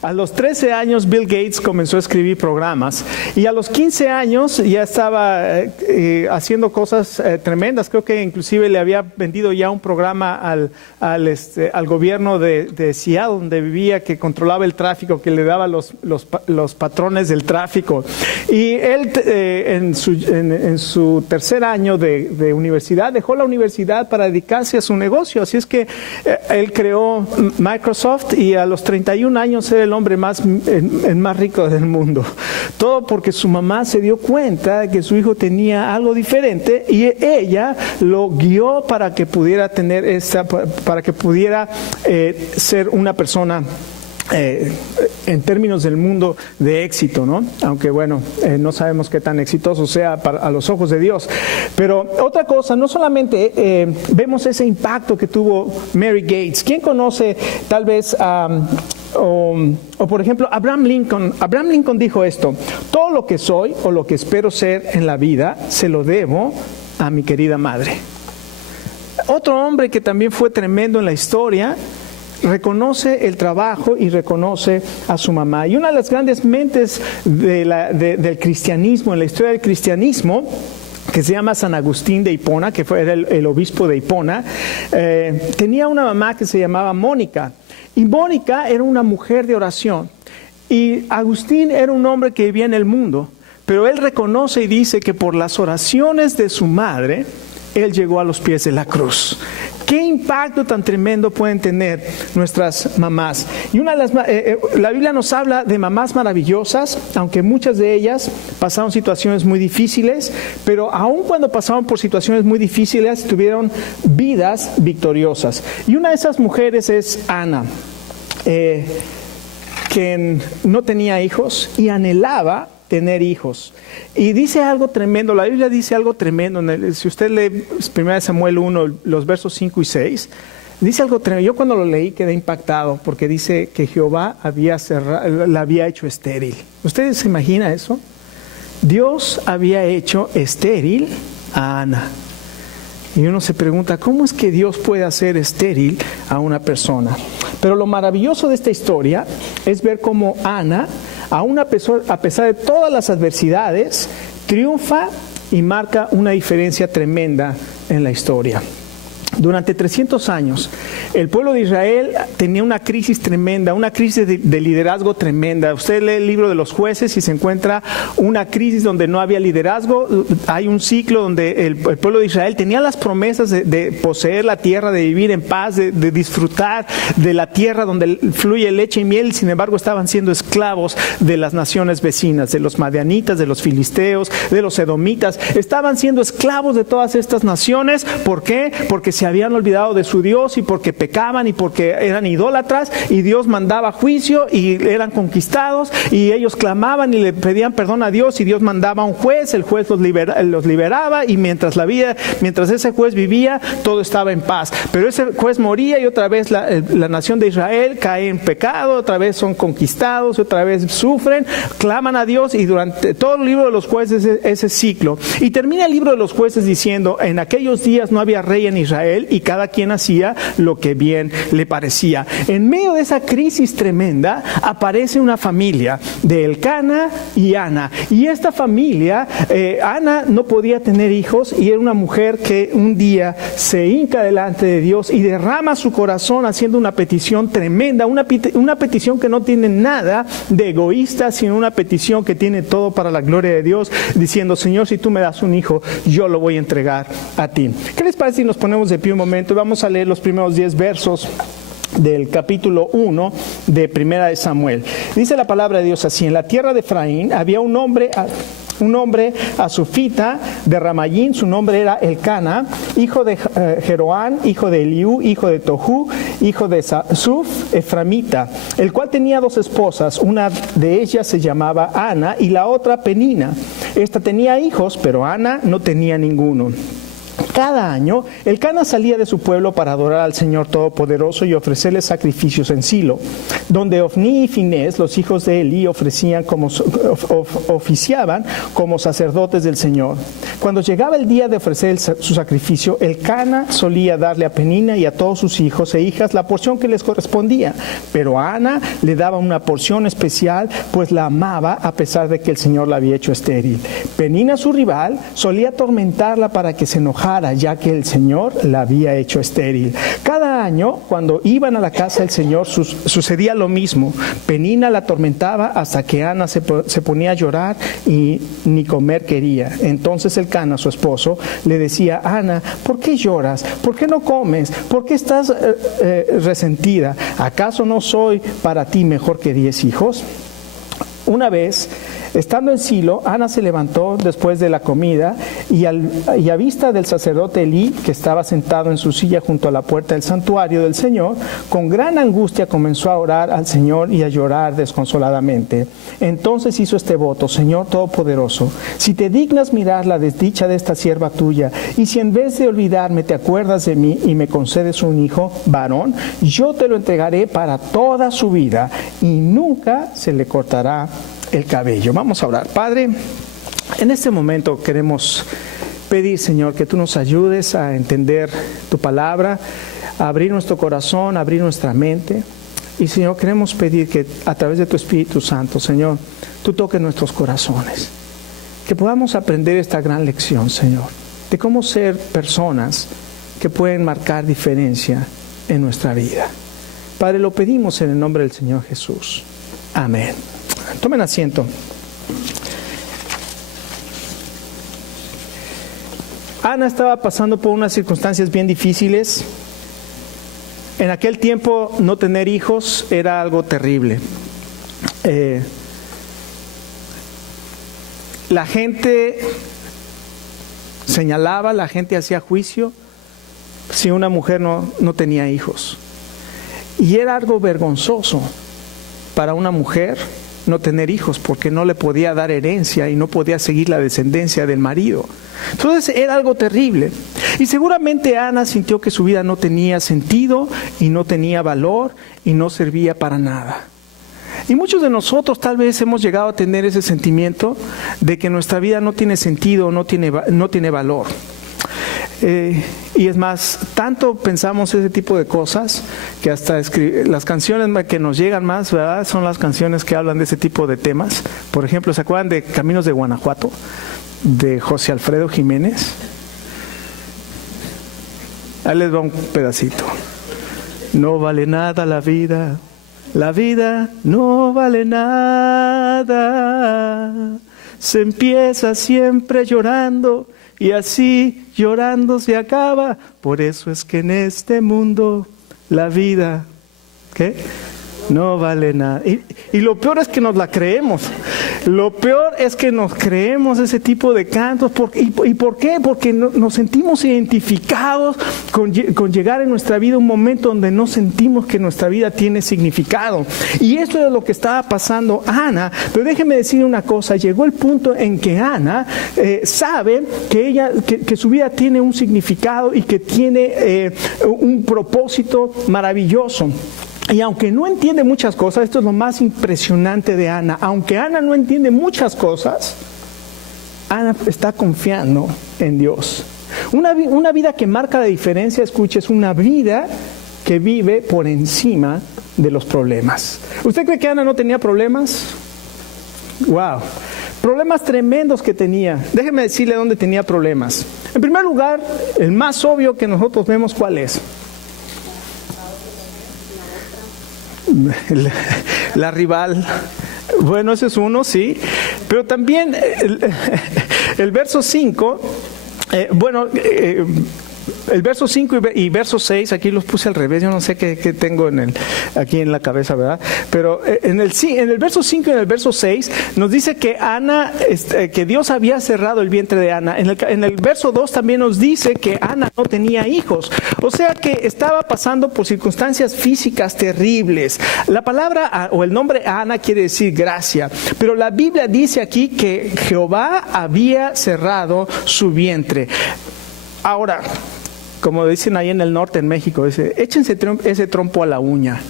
A los 13 años Bill Gates comenzó a escribir programas y a los 15 años ya estaba haciendo cosas tremendas. Creo que inclusive le había vendido ya un programa al gobierno de Seattle, donde vivía, que controlaba el tráfico, que le daba los patrones del tráfico. Y él en su tercer año de universidad dejó la universidad para dedicarse a su negocio. Así es que él creó Microsoft y a los 31 años era el hombre más rico del mundo. Todo porque su mamá se dio cuenta de que su hijo tenía algo diferente y ella lo guió para que pudiera ser una persona en términos del mundo de éxito, ¿no? Aunque bueno, no sabemos qué tan exitoso sea a los ojos de Dios. Pero otra cosa, no solamente vemos ese impacto que tuvo Mary Gates. ¿Quién conoce tal vez o por ejemplo Abraham Lincoln? Abraham Lincoln dijo esto: todo lo que soy o lo que espero ser en la vida se lo debo a mi querida madre. Otro hombre que también fue tremendo en la historia, reconoce el trabajo y reconoce a su mamá. Y una de las grandes mentes del cristianismo, en la historia del cristianismo, que se llama San Agustín de Hipona, que era el obispo de Hipona, tenía una mamá que se llamaba Mónica. Y Mónica era una mujer de oración. Y Agustín era un hombre que vivía en el mundo, pero él reconoce y dice que por las oraciones de su madre, él llegó a los pies de la cruz. ¿Qué impacto tan tremendo pueden tener nuestras mamás? Y la Biblia nos habla de mamás maravillosas, aunque muchas de ellas pasaron situaciones muy difíciles, pero aun cuando pasaron por situaciones muy difíciles, tuvieron vidas victoriosas. Y una de esas mujeres es Ana, que no tenía hijos y anhelaba tener hijos. Y dice algo tremendo, la Biblia dice algo tremendo. Si usted lee 1 Samuel 1, los versos 5 y 6, dice algo tremendo. Yo cuando lo leí quedé impactado, porque dice que Jehová la había hecho estéril. ¿Ustedes se imaginan eso? Dios había hecho estéril a Ana. Y uno se pregunta, ¿cómo es que Dios puede hacer estéril a una persona? Pero lo maravilloso de esta historia es ver cómo Ana, a pesar de todas las adversidades, triunfa y marca una diferencia tremenda en la historia. Durante 300 años, el pueblo de Israel tenía una crisis tremenda, una crisis de liderazgo tremenda. Usted lee el libro de los jueces y se encuentra una crisis donde no había liderazgo. Hay un ciclo donde el pueblo de Israel tenía las promesas de poseer la tierra, de vivir en paz, de disfrutar de la tierra donde fluye leche y miel. Sin embargo, estaban siendo esclavos de las naciones vecinas, de los madianitas, de los filisteos, de los edomitas. Estaban siendo esclavos de todas estas naciones. ¿Por qué? Porque se habían olvidado de su Dios y porque pecaban y porque eran idólatras, y Dios mandaba juicio y eran conquistados y ellos clamaban y le pedían perdón a Dios y Dios mandaba un juez, el juez los liberaba, y mientras ese juez vivía todo estaba en paz. Pero ese juez moría y otra vez la nación de Israel cae en pecado, otra vez son conquistados, otra vez sufren, claman a Dios, y durante todo el libro de los jueces ese ciclo. Y termina el libro de los jueces diciendo: en aquellos días no había rey en Israel y cada quien hacía lo que bien le parecía. En medio de esa crisis tremenda aparece una familia de Elcana y Ana, y esta familia, Ana no podía tener hijos y era una mujer que un día se hinca delante de Dios y derrama su corazón haciendo una petición tremenda, una petición que no tiene nada de egoísta, sino una petición que tiene todo para la gloria de Dios, diciendo: Señor, si tú me das un hijo, yo lo voy a entregar a ti. ¿Qué les parece si nos ponemos de pie un momento? Vamos a leer los primeros 10 versos del capítulo 1 de Primera de Samuel. Dice la palabra de Dios así: en la tierra de Efraín había un hombre azufita de Ramayín, su nombre era Elcana, hijo de Jeroán, hijo de Eliú, hijo de Tohu, hijo de Suf, eframita, el cual tenía 2 esposas, una de ellas se llamaba Ana y la otra Penina. Esta tenía hijos, pero Ana no tenía ninguno. Cada año, Elcana salía de su pueblo para adorar al Señor Todopoderoso y ofrecerle sacrificios en Silo, donde Ofní y Finés, los hijos de Elí, oficiaban como sacerdotes del Señor. Cuando llegaba el día de ofrecer su sacrificio, Elcana solía darle a Penina y a todos sus hijos e hijas la porción que les correspondía, pero a Ana le daba una porción especial, pues la amaba a pesar de que el Señor la había hecho estéril. Penina, su rival, solía atormentarla para que se enojara, ya que el Señor la había hecho estéril. Cada año, cuando iban a la casa del Señor, sucedía lo mismo. Penina la atormentaba hasta que Ana se ponía a llorar y ni comer quería. Entonces Elcana, su esposo, le decía: Ana, ¿por qué lloras? ¿Por qué no comes? ¿Por qué estás resentida? ¿Acaso no soy para ti mejor que 10 hijos? Una vez, estando en Silo, Ana se levantó después de la comida y a vista del sacerdote Elí, que estaba sentado en su silla junto a la puerta del santuario del Señor, con gran angustia comenzó a orar al Señor y a llorar desconsoladamente. Entonces hizo este voto: Señor Todopoderoso, si te dignas mirar la desdicha de esta sierva tuya, y si en vez de olvidarme te acuerdas de mí y me concedes un hijo varón, yo te lo entregaré para toda su vida y nunca se le cortará el cabello. Vamos a orar. Padre, en este momento queremos pedir, Señor, que tú nos ayudes a entender tu palabra, a abrir nuestro corazón, a abrir nuestra mente. Y, Señor, queremos pedir que a través de tu Espíritu Santo, Señor, tú toques nuestros corazones, que podamos aprender esta gran lección, Señor, de cómo ser personas que pueden marcar diferencia en nuestra vida. Padre, lo pedimos en el nombre del Señor Jesús. Amén. Tomen asiento. Ana estaba pasando por unas circunstancias bien difíciles. En aquel tiempo no tener hijos era algo terrible. La gente señalaba, la gente hacía juicio si una mujer no tenía hijos. Y era algo vergonzoso para una mujer no tener hijos, porque no le podía dar herencia y no podía seguir la descendencia del marido. Entonces era algo terrible. Y seguramente Ana sintió que su vida no tenía sentido y no tenía valor y no servía para nada. Y muchos de nosotros tal vez hemos llegado a tener ese sentimiento de que nuestra vida no tiene sentido, no tiene valor. Y es más, tanto pensamos ese tipo de cosas que hasta las canciones que nos llegan más, ¿verdad?, son las canciones que hablan de ese tipo de temas. Por ejemplo, ¿se acuerdan de Caminos de Guanajuato? De José Alfredo Jiménez. Ahí les va un pedacito. No vale nada la vida no vale nada. Se empieza siempre llorando y así llorando se acaba. Por eso es que en este mundo la vida, ¿qué?, no vale nada. Y lo peor es que nos la creemos. Lo peor es que nos creemos ese tipo de cantos. ¿Y por qué? Porque nos sentimos identificados con llegar en nuestra vida un momento donde no sentimos que nuestra vida tiene significado. Y esto es lo que estaba pasando a Ana. Pero déjeme decir una cosa. Llegó el punto en que Ana sabe que su vida tiene un significado y que tiene un propósito maravilloso. Y aunque no entiende muchas cosas, esto es lo más impresionante de Ana, aunque Ana no entiende muchas cosas, Ana está confiando en Dios. Una vida que marca la diferencia, escuche, es una vida que vive por encima de los problemas. ¿Usted cree que Ana no tenía problemas? ¡Wow! Problemas tremendos que tenía. Déjeme decirle dónde tenía problemas. En primer lugar, el más obvio que nosotros vemos, ¿cuál es? La rival. Bueno, ese es uno, sí. Pero también el verso 5, el verso 5 y verso 6, aquí los puse al revés, yo no sé qué tengo aquí en la cabeza, ¿verdad? Pero en el verso 5 y en el verso 6 nos dice que que Dios había cerrado el vientre de Ana. En el verso 2 también nos dice que Ana no tenía hijos. O sea que estaba pasando por circunstancias físicas terribles. La palabra o el nombre Ana quiere decir gracia, pero la Biblia dice aquí que Jehová había cerrado su vientre. Ahora, como dicen ahí en el norte, en México, dice, échense ese trompo a la uña.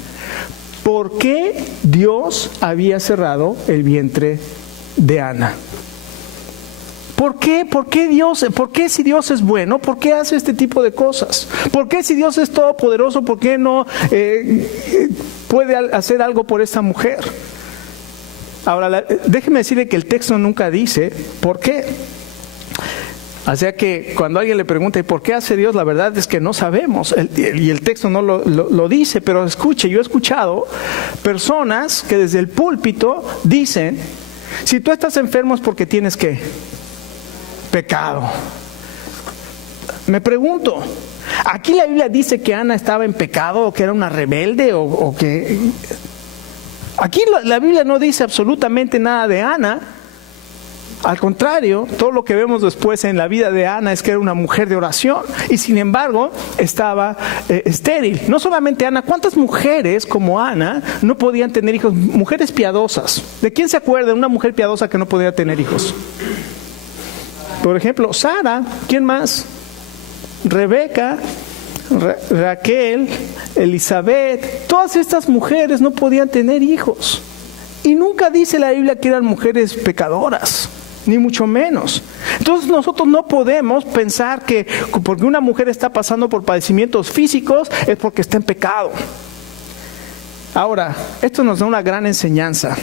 ¿Por qué Dios había cerrado el vientre de Ana? ¿Por qué? ¿Por qué si Dios es bueno? ¿Por qué hace este tipo de cosas? ¿Por qué si Dios es todopoderoso? ¿Por qué no puede hacer algo por esta mujer? Ahora, déjeme decirle que el texto nunca dice por qué. O sea que cuando alguien le pregunta ¿y por qué hace Dios? La verdad es que no sabemos, y el texto no lo dice, pero escuche, yo he escuchado personas que desde el púlpito dicen, si tú estás enfermo es porque tienes ¿qué? Pecado. Me pregunto, ¿aquí la Biblia dice que Ana estaba en pecado o que era una rebelde o que... Aquí la Biblia no dice absolutamente nada de Ana. Al contrario, todo lo que vemos después en la vida de Ana es que era una mujer de oración y sin embargo estaba estéril. No solamente Ana, ¿cuántas mujeres como Ana no podían tener hijos? Mujeres piadosas. ¿De quién se acuerda una mujer piadosa que no podía tener hijos? Por ejemplo, Sara, ¿quién más? Rebeca, Raquel, Elizabeth, todas estas mujeres no podían tener hijos. Y nunca dice la Biblia que eran mujeres pecadoras, ni mucho menos. Entonces nosotros no podemos pensar que porque una mujer está pasando por padecimientos físicos es porque está en pecado. Ahora, esto nos da una gran enseñanza.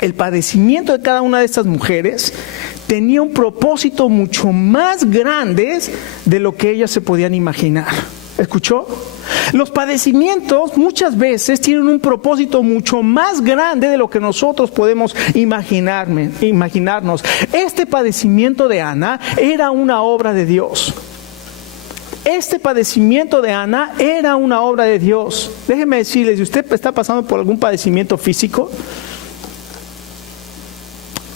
El padecimiento de cada una de estas mujeres tenía un propósito mucho más grande de lo que ellas se podían imaginar. ¿Escuchó? Los padecimientos muchas veces tienen un propósito mucho más grande de lo que nosotros podemos imaginarnos. Este padecimiento de Ana era una obra de Dios. Este padecimiento de Ana era una obra de Dios. Déjeme decirles, si usted está pasando por algún padecimiento físico,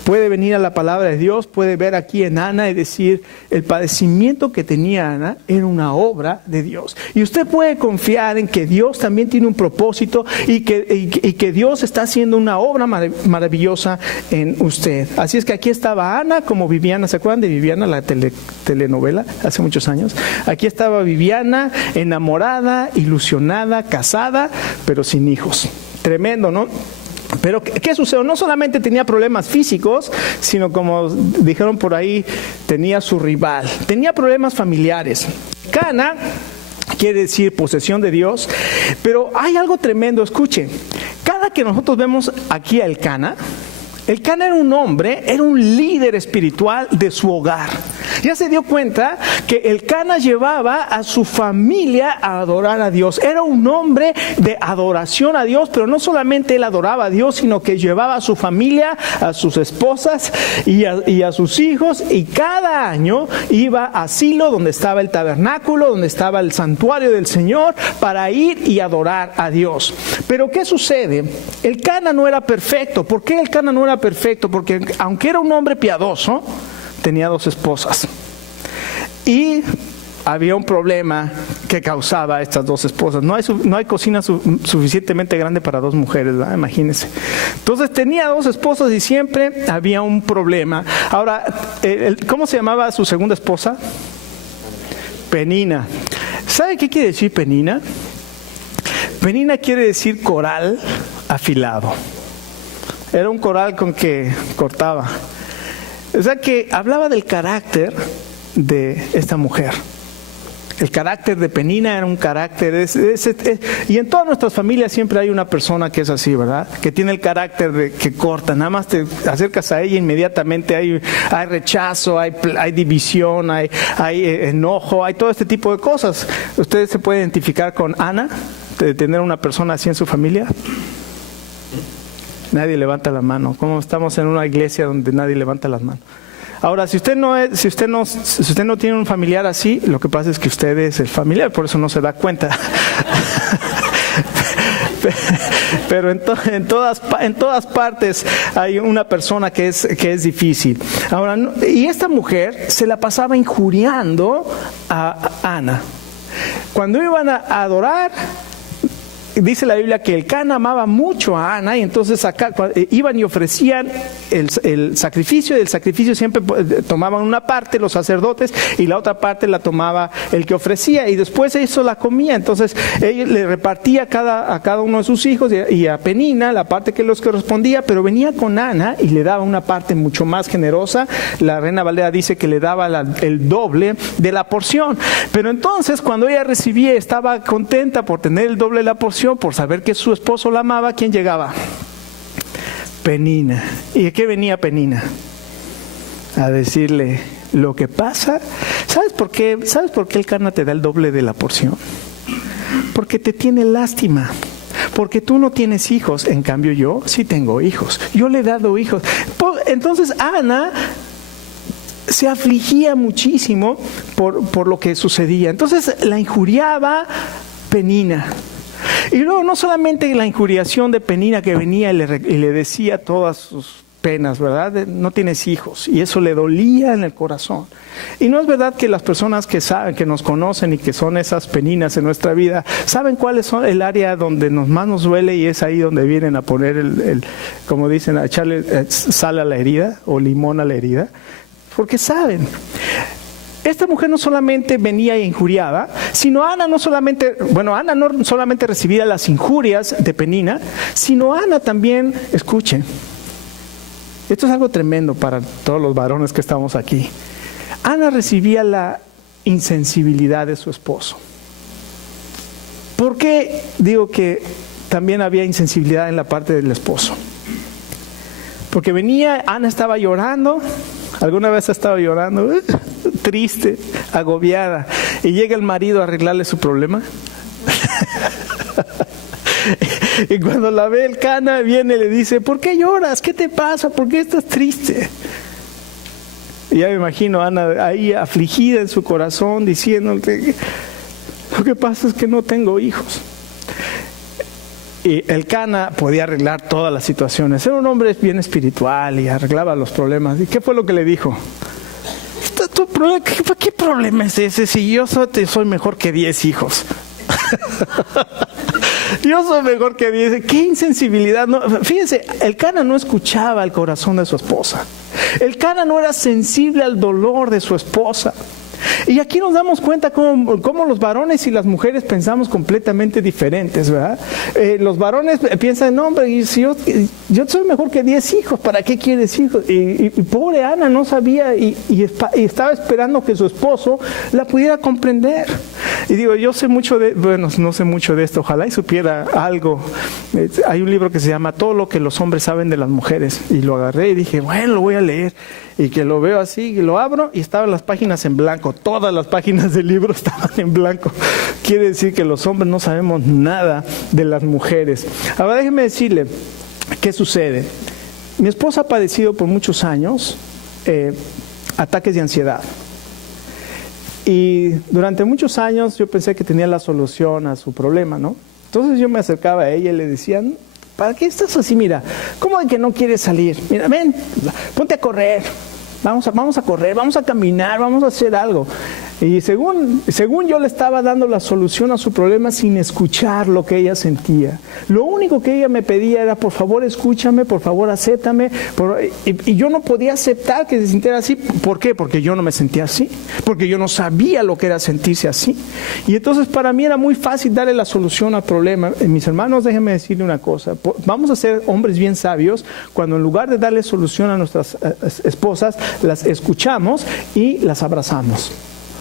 puede venir a la palabra de Dios, puede ver aquí en Ana y decir, el padecimiento que tenía Ana era una obra de Dios. Y usted puede confiar en que Dios también tiene un propósito y que Dios está haciendo una obra maravillosa en usted. Así es que aquí estaba Ana como Viviana. ¿Se acuerdan de Viviana, la telenovela hace muchos años? Aquí estaba Viviana, enamorada, ilusionada, casada, pero sin hijos. Tremendo, ¿no? Pero ¿qué sucedió? No solamente tenía problemas físicos, sino como dijeron por ahí, tenía su rival. Tenía problemas familiares. Cana quiere decir posesión de Dios, pero hay algo tremendo, escuchen. Cada que nosotros vemos aquí a Elcana era un hombre, era un líder espiritual de su hogar. Ya se dio cuenta que Elcana llevaba a su familia a adorar a Dios. Era un hombre de adoración a Dios, pero no solamente él adoraba a Dios, sino que llevaba a su familia, a sus esposas y a sus hijos, y cada año iba a Silo, donde estaba el tabernáculo, donde estaba el santuario del Señor, para ir y adorar a Dios. Pero ¿qué sucede? Elcana no era perfecto. ¿Por qué Elcana no era perfecto? Porque aunque era un hombre piadoso, tenía 2 esposas. Y había un problema que causaba a estas 2 esposas. No hay cocina suficientemente grande para 2 mujeres, ¿verdad? Imagínense. Entonces tenía 2 esposas y siempre había un problema. Ahora, ¿cómo se llamaba su segunda esposa? Penina. ¿Sabe qué quiere decir Penina? Penina quiere decir coral afilado. Era un coral con que cortaba. O sea que hablaba del carácter de esta mujer. El carácter de Penina era un carácter, y en todas nuestras familias siempre hay una persona que es así, ¿verdad? Que tiene el carácter de que corta, nada más te acercas a ella, inmediatamente hay rechazo, hay división, hay enojo, hay todo este tipo de cosas. ¿Ustedes se pueden identificar con Ana, de tener una persona así en su familia? Nadie levanta la mano. ¿Cómo estamos en una iglesia donde nadie levanta las manos? Ahora, si usted no tiene un familiar así, lo que pasa es que usted es el familiar, por eso no se da cuenta. Pero en todas partes hay una persona que es difícil. Ahora, y esta mujer se la pasaba injuriando a Ana. Cuando iban a adorar, dice la Biblia que el Cana amaba mucho a Ana, y entonces acá iban y ofrecían el sacrificio, y del sacrificio siempre tomaban una parte los sacerdotes y la otra parte la tomaba el que ofrecía, y después eso la comía. Entonces él le repartía a cada uno de sus hijos, y a Penina la parte que les correspondía, pero venía con Ana y le daba una parte mucho más generosa. La Reina Valera dice que le daba el doble de la porción. Pero entonces cuando ella recibía, estaba contenta por tener el doble de la porción, por saber que su esposo la amaba. ¿Quién llegaba? Penina. ¿Y de qué venía Penina? A decirle lo que pasa. ¿Sabes por qué? ¿Sabes por qué el Cana te da el doble de la porción? Porque te tiene lástima. Porque tú no tienes hijos, en cambio yo sí tengo hijos. Yo le he dado hijos. Entonces Ana se afligía muchísimo por lo que sucedía. Entonces la injuriaba Penina. Y luego no solamente la injuriación de Penina, que venía y le decía todas sus penas, ¿verdad? No tienes hijos, y eso le dolía en el corazón. Y no es verdad que las personas que saben, que nos conocen y que son esas Peninas en nuestra vida, saben cuáles son el área donde más nos duele, y es ahí donde vienen a poner como dicen, a echarle sal a la herida o limón a la herida, porque saben. Esta mujer no solamente venía e injuriaba, sino Ana no solamente recibía las injurias de Penina, sino Ana también, escuchen, esto es algo tremendo para todos los varones que estamos aquí. Ana recibía la insensibilidad de su esposo. ¿Por qué digo que también había insensibilidad en la parte del esposo? Porque Ana estaba llorando. ¿Alguna vez ha estado llorando? Triste, agobiada. Y llega el marido a arreglarle su problema. Y cuando la ve el Cana, viene y le dice: ¿por qué lloras? ¿Qué te pasa? ¿Por qué estás triste? Y ya me imagino a Ana ahí afligida en su corazón, diciéndole: lo que pasa es que no tengo hijos. Y el Cana podía arreglar todas las situaciones. Era un hombre bien espiritual y arreglaba los problemas. ¿Y qué fue lo que le dijo? ¿Qué problema es ese si yo soy mejor que 10 hijos? Yo soy mejor que 10. ¡Qué insensibilidad! No, fíjense, el Cana no escuchaba el corazón de su esposa. El Cana no era sensible al dolor de su esposa. Y aquí nos damos cuenta cómo los varones y las mujeres pensamos completamente diferentes, ¿verdad? Los varones piensan: no, hombre, si yo soy mejor que 10 hijos, ¿para qué quieres hijos? Y pobre Ana no sabía y estaba esperando que su esposo la pudiera comprender. Y digo, no sé mucho de esto, ojalá y supiera algo. Hay un libro que se llama Todo lo que los hombres saben de las mujeres, y lo agarré y dije, bueno, lo voy a leer. Y que lo veo así, y lo abro y estaban las páginas en blanco. Todas las páginas del libro estaban en blanco. Quiere decir que los hombres no sabemos nada de las mujeres. Ahora déjeme decirle qué sucede. Mi esposa ha padecido por muchos años ataques de ansiedad. Y durante muchos años yo pensé que tenía la solución a su problema, ¿no? Entonces yo me acercaba a ella y le decía: ¿para qué estás así? Mira, ¿cómo de que no quieres salir? Mira, ven, ponte a correr. Vamos a correr, vamos a caminar, vamos a hacer algo. Y según yo le estaba dando la solución a su problema sin escuchar lo que ella sentía. Lo único que ella me pedía era: por favor escúchame, por favor acéptame. Y yo no podía aceptar que se sintiera así. ¿Por qué? Porque yo no me sentía así. Porque yo no sabía lo que era sentirse así. Y entonces para mí era muy fácil darle la solución al problema. Mis hermanos, déjenme decirle una cosa. Vamos a ser hombres bien sabios cuando en lugar de darle solución a nuestras esposas, las escuchamos y las abrazamos.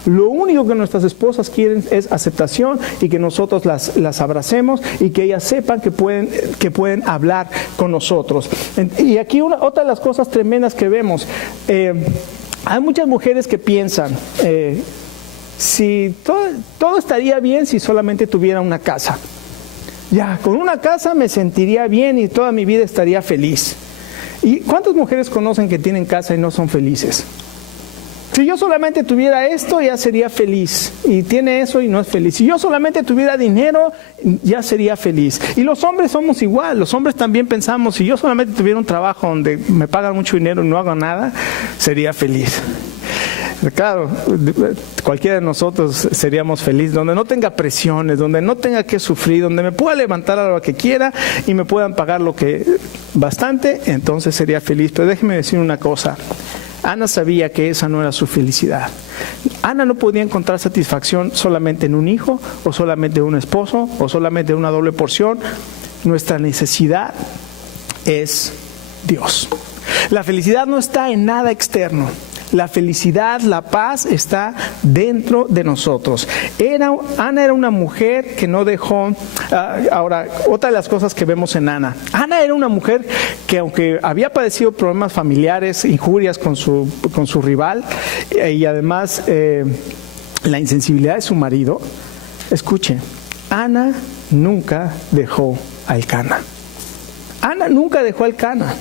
Lo único que nuestras esposas quieren es aceptación, y que nosotros las abracemos y que ellas sepan que pueden hablar con nosotros. Y aquí otra de las cosas tremendas que vemos, hay muchas mujeres que piensan, si todo estaría bien si solamente tuviera una casa. Ya, con una casa me sentiría bien y toda mi vida estaría feliz. ¿Y cuántas mujeres conocen que tienen casa y no son felices? Si yo solamente tuviera esto, ya sería feliz. Y tiene eso y no es feliz. Si yo solamente tuviera dinero, ya sería feliz. Y los hombres somos igual. Los hombres también pensamos: si yo solamente tuviera un trabajo donde me pagan mucho dinero y no hago nada, sería feliz. Claro, cualquiera de nosotros seríamos felices, donde no tenga presiones, donde no tenga que sufrir, donde me pueda levantar a lo que quiera y me puedan pagar lo que bastante, entonces sería feliz. Pero déjeme decir una cosa, Ana sabía que esa no era su felicidad. Ana no podía encontrar satisfacción solamente en un hijo, o solamente en un esposo, o solamente en una doble porción. Nuestra necesidad es Dios. La felicidad no está en nada externo. La felicidad, la paz está dentro de nosotros. Ana era una mujer que no dejó... ahora, otra de las cosas que vemos en Ana. Ana era una mujer que, aunque había padecido problemas familiares, injurias con su rival, y además la insensibilidad de su marido, escuche, Ana nunca dejó a Elcana. Ana nunca dejó a Elcana.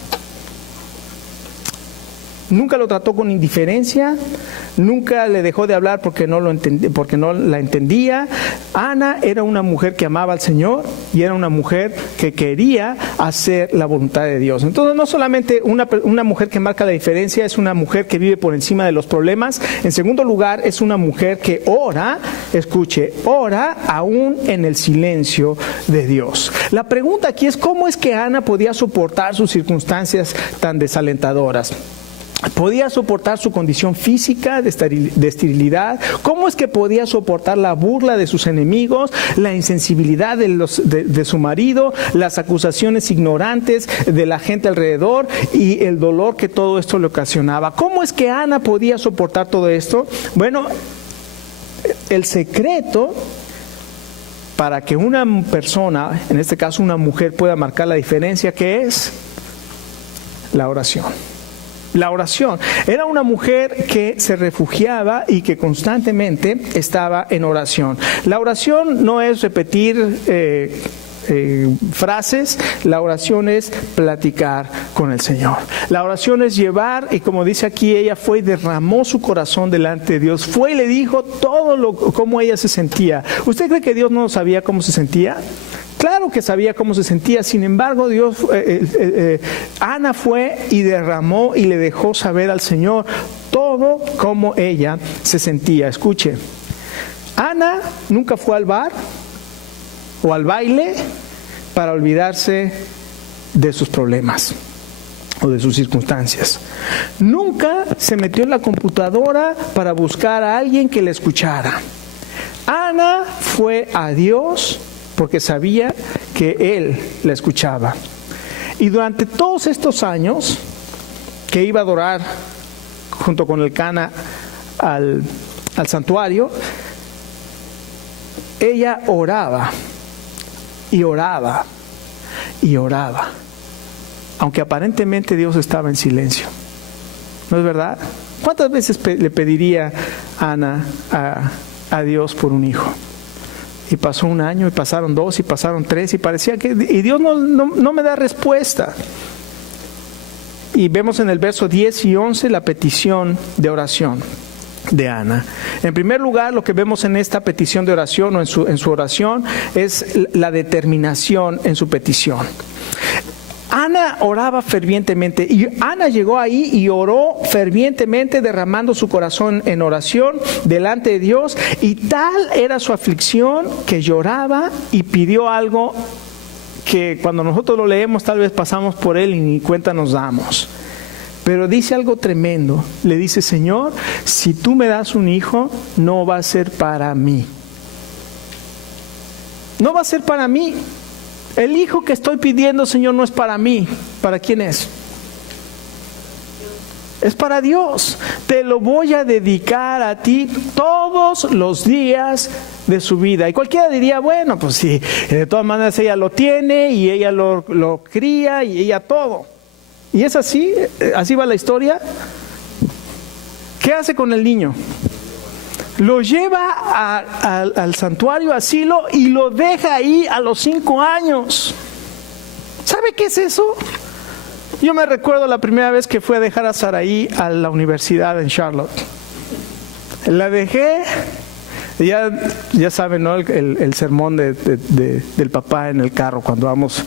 Nunca lo trató con indiferencia, nunca le dejó de hablar porque no la entendía. Ana era una mujer que amaba al Señor y era una mujer que quería hacer la voluntad de Dios. Entonces, no solamente una mujer que marca la diferencia, es una mujer que vive por encima de los problemas. En segundo lugar, es una mujer que ora, escuche, ora aún en el silencio de Dios. La pregunta aquí es, ¿cómo es que Ana podía soportar sus circunstancias tan desalentadoras? ¿Podía soportar su condición física de esterilidad? ¿Cómo es que podía soportar la burla de sus enemigos, la insensibilidad de su marido, las acusaciones ignorantes de la gente alrededor y el dolor que todo esto le ocasionaba? ¿Cómo es que Ana podía soportar todo esto? Bueno, el secreto para que una persona, en este caso una mujer, pueda marcar la diferencia, ¿qué es? La oración. La oración. Era una mujer que se refugiaba y que constantemente estaba en oración. La oración no es repetir frases, la oración es platicar con el Señor. La oración es llevar, y como dice aquí, ella fue y derramó su corazón delante de Dios. Fue y le dijo cómo ella se sentía. ¿Usted cree que Dios no sabía cómo se sentía? Claro que sabía cómo se sentía, sin embargo, Ana fue y derramó y le dejó saber al Señor todo cómo ella se sentía. Escuche, Ana nunca fue al bar o al baile para olvidarse de sus problemas o de sus circunstancias. Nunca se metió en la computadora para buscar a alguien que le escuchara. Ana fue a Dios porque sabía que Él la escuchaba. Y durante todos estos años que iba a adorar junto con Elcana al santuario, ella oraba y oraba y oraba, aunque aparentemente Dios estaba en silencio. ¿No es verdad? ¿Cuántas veces le pediría Ana a Dios por un hijo? Y pasó un año, y pasaron 2, y pasaron 3, y parecía que... Y Dios no me da respuesta. Y vemos en el verso 10 y 11 la petición de oración de Ana. En primer lugar, lo que vemos en esta petición de oración, o en su oración, es la determinación en su petición. Ana oraba fervientemente, y Ana llegó ahí y oró fervientemente, derramando su corazón en oración delante de Dios, y tal era su aflicción que lloraba y pidió algo que cuando nosotros lo leemos tal vez pasamos por él y ni cuenta nos damos. Pero dice algo tremendo, le dice: Señor, si tú me das un hijo, no va a ser para mí. No va a ser para mí. El hijo que estoy pidiendo, Señor, no es para mí. ¿Para quién es? Es para Dios. Te lo voy a dedicar a ti todos los días de su vida. Y cualquiera diría, bueno, pues sí, de todas maneras ella lo tiene y ella lo cría y ella todo. ¿Y es así? ¿Así va la historia? ¿Qué hace con el niño? Lo lleva al santuario, asilo, y lo deja ahí a los 5 años. ¿Sabe qué es eso? Yo me recuerdo la primera vez que fui a dejar a Saraí a la universidad en Charlotte. La dejé, ya saben, ¿no? El sermón del papá en el carro cuando vamos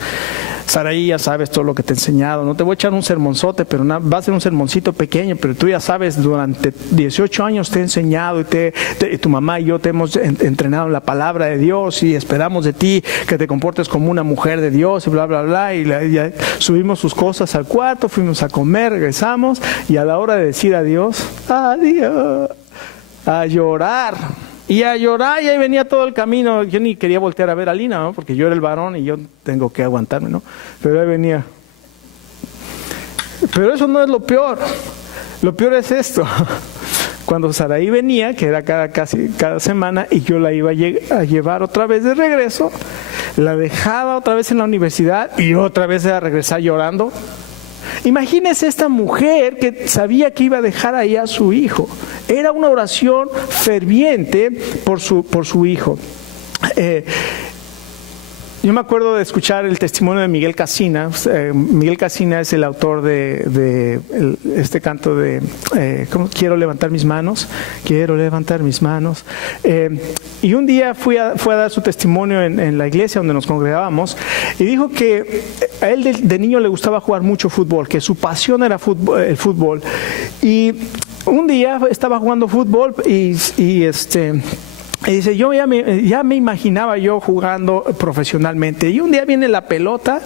Saraí, ya sabes todo lo que te he enseñado, no te voy a echar un sermonzote, pero va a ser un sermoncito pequeño, pero tú ya sabes, durante 18 años te he enseñado y tu mamá y yo te hemos entrenado en la palabra de Dios y esperamos de ti que te comportes como una mujer de Dios y bla, bla, bla. Y ya subimos sus cosas al cuarto, fuimos a comer, regresamos y a la hora de decir adiós, adiós, a llorar. Y a llorar, y ahí venía todo el camino. Yo ni quería voltear a ver a Lina, ¿no? Porque yo era el varón y yo tengo que aguantarme, ¿no? Pero ahí venía. Pero eso no es lo peor. Lo peor es esto. Cuando Saraí venía, que era casi cada semana, y yo la iba a llevar otra vez de regreso, la dejaba otra vez en la universidad y otra vez a regresar llorando. Imagínese esta mujer que sabía que iba a dejar ahí a su hijo. Era una oración ferviente por su hijo. Yo me acuerdo de escuchar el testimonio de Miguel Casina. Miguel Casina es el autor de este canto de Quiero levantar mis manos, quiero levantar mis manos. Y un día fue a dar su testimonio en la iglesia donde nos congregábamos y dijo que a él de niño le gustaba jugar mucho fútbol, que su pasión era el fútbol. Y un día estaba jugando fútbol y dice, yo ya me imaginaba yo jugando profesionalmente. Y un día viene la pelota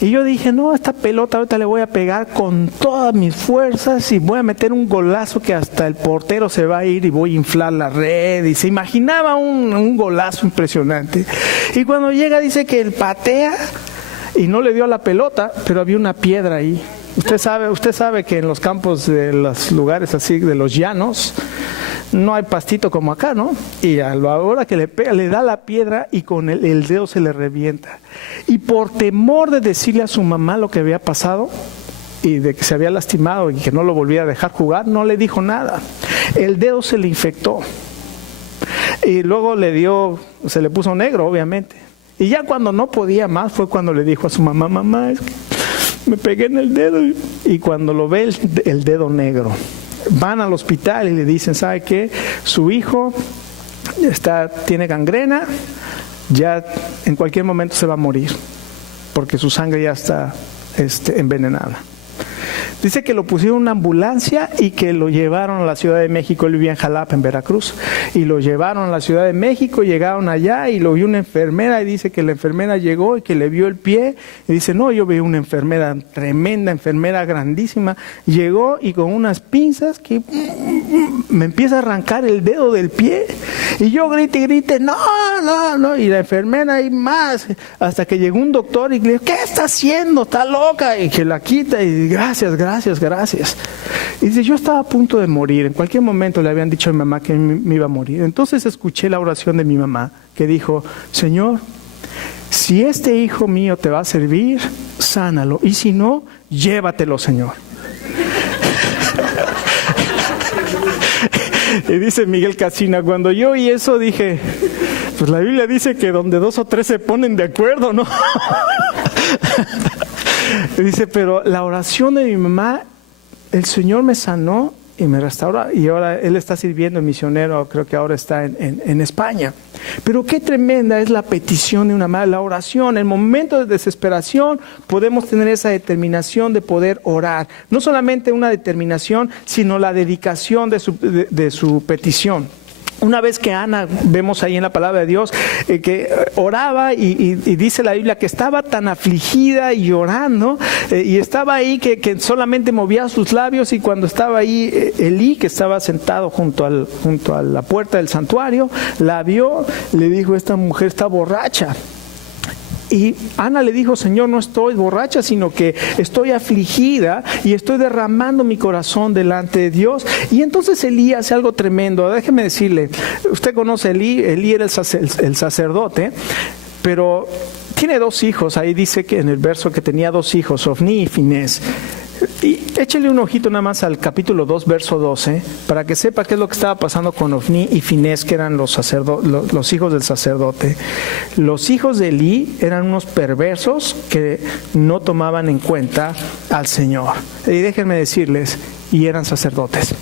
y yo dije, no, esta pelota ahorita le voy a pegar con todas mis fuerzas y voy a meter un golazo que hasta el portero se va a ir y voy a inflar la red. Y se imaginaba un golazo impresionante. Y cuando llega dice que él patea y no le dio a la pelota, pero había una piedra ahí. Usted sabe que en los campos de los lugares así, de los llanos, no hay pastito como acá, ¿no? Y a la hora que le pega, le da la piedra y con el dedo se le revienta. Y por temor de decirle a su mamá lo que había pasado y de que se había lastimado y que no lo volviera a dejar jugar, no le dijo nada. El dedo se le infectó. Y luego se le puso negro, obviamente. Y ya cuando no podía más fue cuando le dijo a su mamá, mamá, es que me pegué en el dedo. Y cuando lo ve el dedo negro, van al hospital y le dicen, ¿sabe qué? Su hijo tiene gangrena, ya en cualquier momento se va a morir, porque su sangre ya está envenenada. Dice que lo pusieron en una ambulancia y que lo llevaron a la Ciudad de México. Él vivía en Jalapa, en Veracruz. Y lo llevaron a la Ciudad de México, llegaron allá y lo vio una enfermera y dice que la enfermera llegó y que le vio el pie. Y dice, no, yo vi una enfermera tremenda, enfermera grandísima. Llegó y con unas pinzas que me empieza a arrancar el dedo del pie. Y yo grite, no. Y la enfermera y más. Hasta que llegó un doctor y le dijo, ¿qué está haciendo? Está loca. Y que la quita y gracias. Y dice, yo estaba a punto de morir. En cualquier momento le habían dicho a mi mamá que me iba a morir. Entonces escuché la oración de mi mamá que dijo, Señor, si este hijo mío te va a servir, sánalo. Y si no, llévatelo, Señor. Y dice Miguel Casina, cuando yo oí eso dije, pues la Biblia dice que donde 2 o 3 se ponen de acuerdo, ¿no? Dice, pero la oración de mi mamá, el Señor me sanó y me restauró. Y ahora él está sirviendo en misionero, creo que ahora está en España. Pero qué tremenda es la petición de una madre, la oración. En momentos de desesperación podemos tener esa determinación de poder orar. No solamente una determinación, sino la dedicación de su petición. Una vez que Ana, vemos ahí en la palabra de Dios, que oraba y dice la Biblia que estaba tan afligida y llorando, y estaba ahí que solamente movía sus labios, y cuando estaba ahí Elí, que estaba sentado junto a la puerta del santuario, la vio, le dijo, esta mujer está borracha. Y Ana le dijo, Señor, no estoy borracha, sino que estoy afligida y estoy derramando mi corazón delante de Dios. Y entonces Elí hace algo tremendo. Déjeme decirle, usted conoce a Elí era el sacerdote, pero tiene 2 hijos. Ahí dice que en el verso que tenía 2 hijos, Ofni y Finés. Y échele un ojito nada más al capítulo 2, verso 12, para que sepa qué es lo que estaba pasando con Ofni y Finés, que eran los hijos del sacerdote. Los hijos de Elí eran unos perversos que no tomaban en cuenta al Señor. Y déjenme decirles, y eran sacerdotes.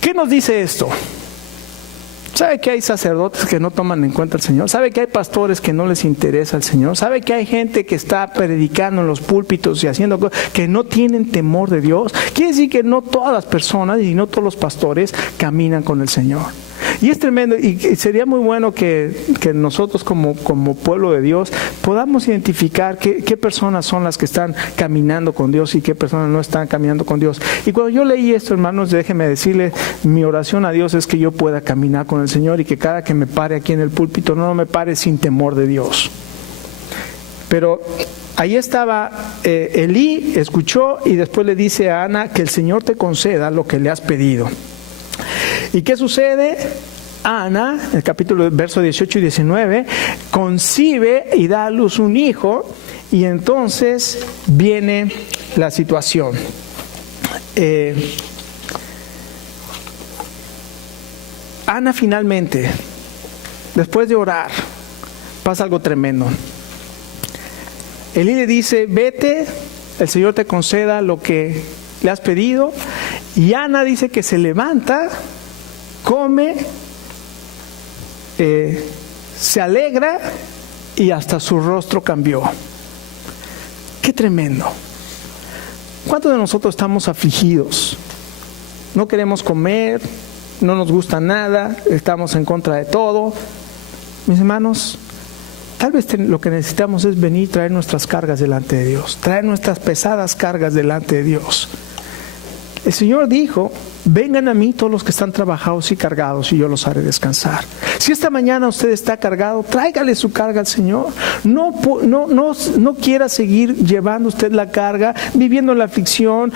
¿Qué nos dice esto? ¿Sabe que hay sacerdotes que no toman en cuenta al Señor? ¿Sabe que hay pastores que no les interesa al Señor? ¿Sabe que hay gente que está predicando en los púlpitos y haciendo cosas que no tienen temor de Dios? Quiere decir que no todas las personas y no todos los pastores caminan con el Señor. Y es tremendo, y sería muy bueno que nosotros como pueblo de Dios podamos identificar qué personas son las que están caminando con Dios y qué personas no están caminando con Dios. Y cuando yo leí esto, hermanos, déjenme decirle, mi oración a Dios es que yo pueda caminar con el Señor y que cada que me pare aquí en el púlpito no me pare sin temor de Dios. Pero ahí estaba Elí, escuchó y después le dice a Ana que el Señor te conceda lo que le has pedido. ¿Y qué sucede? Ana, en el capítulo verso 18 y 19, concibe y da a luz un hijo, y entonces viene la situación. Ana finalmente, después de orar, pasa algo tremendo. Elí le dice, vete, el Señor te conceda lo que le has pedido. Y Ana dice que se levanta, come, se alegra y hasta su rostro cambió. ¡Qué tremendo! ¿Cuántos de nosotros estamos afligidos? No queremos comer, no nos gusta nada, estamos en contra de todo. Mis hermanos, tal vez lo que necesitamos es venir y traer nuestras cargas delante de Dios, traer nuestras pesadas cargas delante de Dios. El Señor dijo, vengan a mí todos los que están trabajados y cargados y yo los haré descansar. Si esta mañana usted está cargado, tráigale su carga al Señor. No quiera seguir llevando usted la carga, viviendo la aflicción,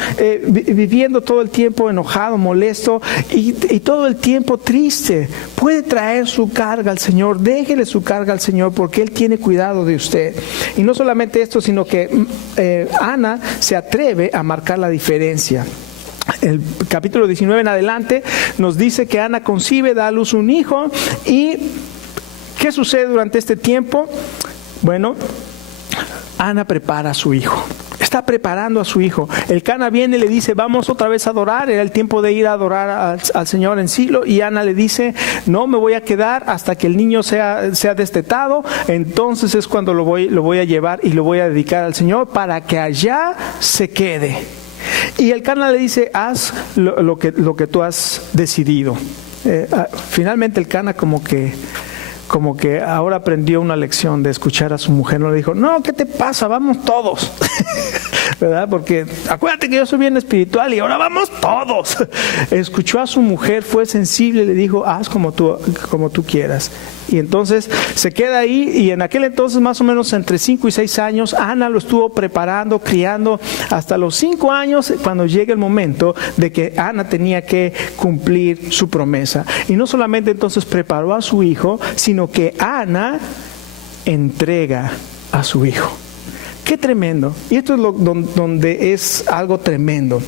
viviendo todo el tiempo enojado, molesto y todo el tiempo triste. Puede traer su carga al Señor, déjele su carga al Señor porque Él tiene cuidado de usted. Y no solamente esto, sino que Ana se atreve a marcar la diferencia. El capítulo 19 en adelante nos dice que Ana concibe, da a luz un hijo. ¿Y qué sucede durante este tiempo? Bueno, Ana prepara a su hijo. Está preparando a su hijo. El Cana viene y le dice, vamos otra vez a adorar. Era el tiempo de ir a adorar al Señor en Silo. Y Ana le dice, no, me voy a quedar hasta que el niño sea destetado. Entonces es cuando lo voy a llevar y lo voy a dedicar al Señor para que allá se quede. Y el Cana le dice, haz lo que tú has decidido. Finalmente el Cana como que ahora aprendió una lección de escuchar a su mujer. No le dijo, no, ¿qué te pasa? Vamos todos. ¿Verdad? Porque acuérdate que yo soy bien espiritual y ahora vamos todos. Escuchó a su mujer, fue sensible y le dijo, haz como tú quieras. Y entonces se queda ahí, y en aquel entonces más o menos entre 5 y 6 años, Ana lo estuvo preparando, criando hasta los 5 años, cuando llega el momento de que Ana tenía que cumplir su promesa. Y no solamente entonces preparó a su hijo, sino que Ana entrega a su hijo. ¡Qué tremendo! Y esto es donde es algo tremendo.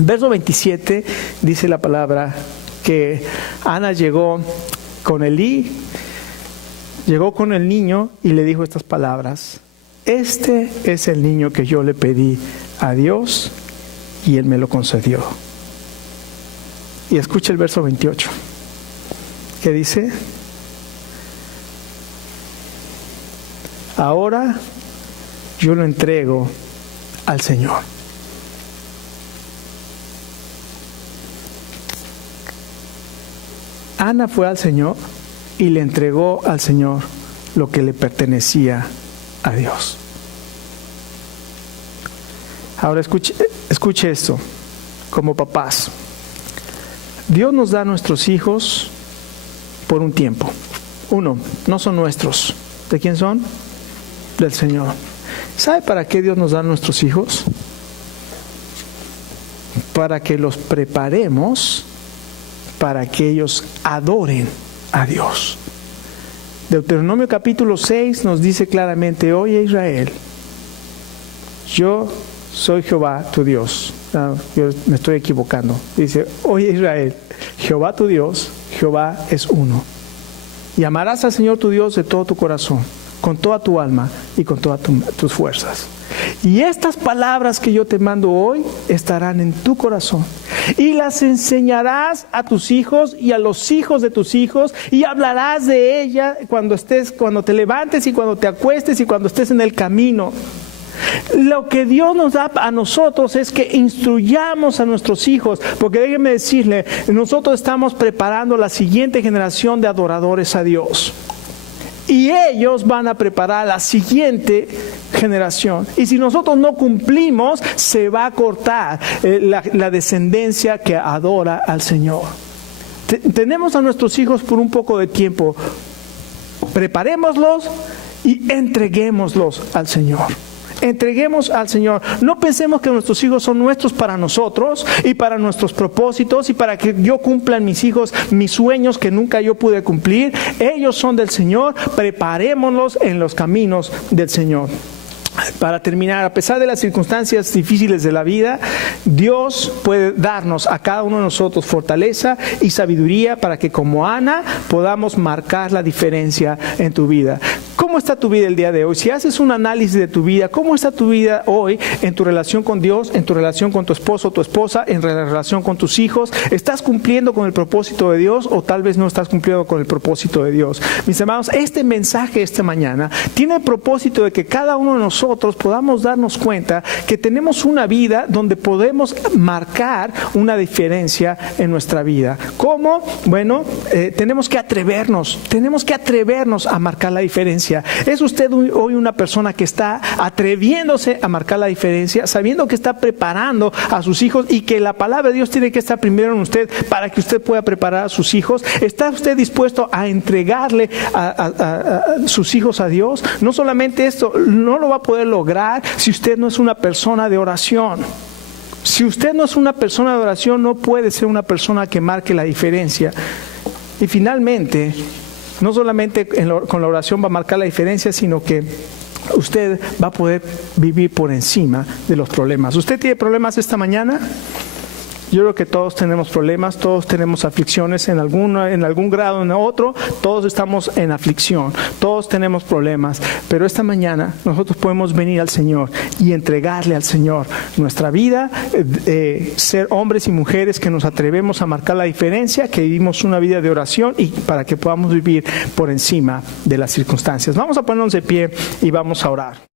Verso 27 dice la palabra que Ana llegó con Elí, llegó con el niño y le dijo estas palabras: este es el niño que yo le pedí a Dios y Él me lo concedió. Y escucha el verso 28, que dice: ahora yo lo entrego al Señor. Ana fue al Señor y le entregó al Señor lo que le pertenecía a Dios. Ahora escuche esto, como papás. Dios nos da a nuestros hijos por un tiempo. Uno, no son nuestros. ¿De quién son? Del Señor. ¿Sabe para qué Dios nos da a nuestros hijos? Para que los preparemos para que ellos adoren a Dios. Deuteronomio capítulo 6 nos dice claramente: oye Israel, yo soy Jehová tu Dios. No, yo me estoy equivocando. Dice: oye Israel, Jehová tu Dios, Jehová es uno. Y amarás al Señor tu Dios de todo tu corazón, con toda tu alma y con todas tus fuerzas. Y estas palabras que yo te mando hoy estarán en tu corazón. Y las enseñarás a tus hijos y a los hijos de tus hijos, y hablarás de ellas cuando te levantes y cuando te acuestes y cuando estés en el camino. Lo que Dios nos da a nosotros es que instruyamos a nuestros hijos, porque déjenme decirle, nosotros estamos preparando la siguiente generación de adoradores a Dios. Y ellos van a preparar la siguiente generación. Y si nosotros no cumplimos, se va a cortar la descendencia que adora al Señor. Tenemos a nuestros hijos por un poco de tiempo. Preparémoslos y entreguémoslos al Señor. Entreguemos al Señor. No pensemos que nuestros hijos son nuestros para nosotros y para nuestros propósitos y para que yo cumpla en mis hijos mis sueños que nunca yo pude cumplir. Ellos son del Señor. Preparémoslos en los caminos del Señor. Para terminar, a pesar de las circunstancias difíciles de la vida, Dios puede darnos a cada uno de nosotros fortaleza y sabiduría para que, como Ana, podamos marcar la diferencia en tu vida. ¿Cómo está tu vida el día de hoy? Si haces un análisis de tu vida, ¿cómo está tu vida hoy en tu relación con Dios, en tu relación con tu esposo o tu esposa, en la relación con tus hijos? ¿Estás cumpliendo con el propósito de Dios o tal vez no estás cumpliendo con el propósito de Dios? Mis hermanos, este mensaje esta mañana tiene el propósito de que cada uno de nosotros podamos darnos cuenta que tenemos una vida donde podemos marcar una diferencia en nuestra vida. ¿Cómo? Bueno, tenemos que atrevernos a marcar la diferencia. ¿Es usted hoy una persona que está atreviéndose a marcar la diferencia, sabiendo que está preparando a sus hijos y que la palabra de Dios tiene que estar primero en usted para que usted pueda preparar a sus hijos? ¿Está usted dispuesto a entregarle a sus hijos a Dios? No solamente esto, no lo va a poder lograr si usted no es una persona de oración. Si usted no es una persona de oración, no puede ser una persona que marque la diferencia. Y finalmente, no solamente con la oración va a marcar la diferencia, sino que usted va a poder vivir por encima de los problemas. ¿Usted tiene problemas esta mañana? Yo creo que todos tenemos problemas, todos tenemos aflicciones en algún grado o en otro, todos estamos en aflicción, todos tenemos problemas, pero esta mañana nosotros podemos venir al Señor y entregarle al Señor nuestra vida, ser hombres y mujeres que nos atrevemos a marcar la diferencia, que vivimos una vida de oración y para que podamos vivir por encima de las circunstancias. Vamos a ponernos de pie y vamos a orar.